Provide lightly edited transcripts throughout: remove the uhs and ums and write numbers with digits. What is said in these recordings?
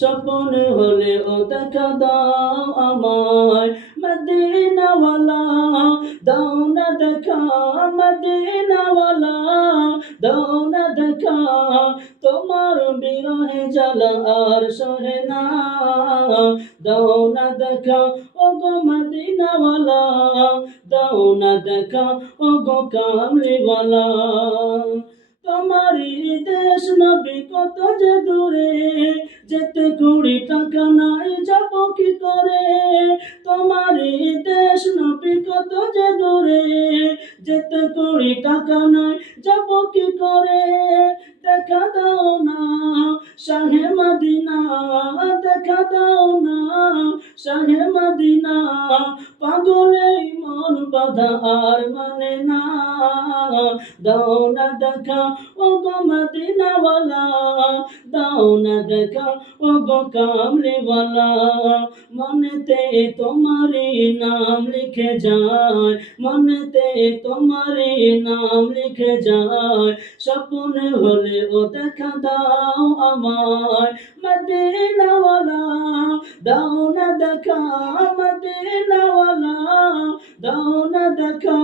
স্বপ্ন হলেও দেখা দাও আমায় মদিনাওয়ালা, দাও না দেখা মদিনাওয়ালা, দাও না দেখা। তোমার বিরহে জ্বালা আর সহে না, দাও না দেখা ওগো মদিনাওয়ালা, দাও না দেখা ওগো কামলিওয়ালা। তোমারই দেশ নবী কত যে দূরে, যেতে কুড়ি টাকা নাই যাব কি করে। তোমারই দেশ নবী কত যে দূরে, যেতে কুড়ি টাকা নাই যাব কি করে। দেখা দাও না শাহে মদিনা, দেখা দাও না শাহে মদিনা, পাগলে মন বাঁধা আর মানে না, দাও না দেখা ওগো মদিনাওয়ালা, দাও না দেখা ওগো কামলিওয়ালা। মনেতে তোমারই নাম লিখে যায়, মনেতে তোমারই নাম লিখে যায়, স্বপ্ন হলে ও দেখা দাও আমায় মদিনাওয়ালা, দাও না দেখা মদিনাওয়ালা, দাও না দেখা।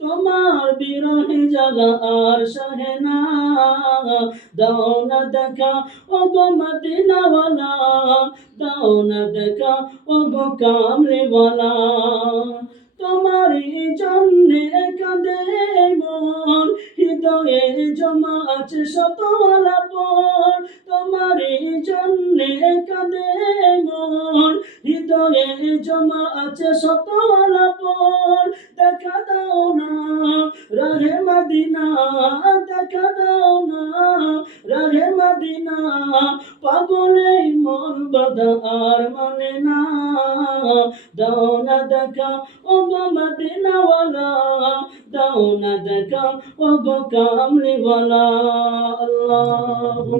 তোমার বিরহে জ্বালা আর সহে না, দাও না দেখা ওগো মদিনাওয়ালা, দাও না দেখা ওগো কামলিওয়ালা। তোমারই জন্যে কাঁদে মন, হৃদয়ে জমা আছে শত আলাপন। তোমারই জন্যে কাঁদে মন, হৃদয়ে জমা আছে শত আলাপন। দেখা দাও না রাহে মদিনা, দেখা দাও না রাহে মদিনা, পাগলে মন বাঁধা আর মানে না, দাও না দেখা ওগো মদিনাওয়ালা, দাও না দেখা ওগো কামলিওয়ালা। আল্লাহ।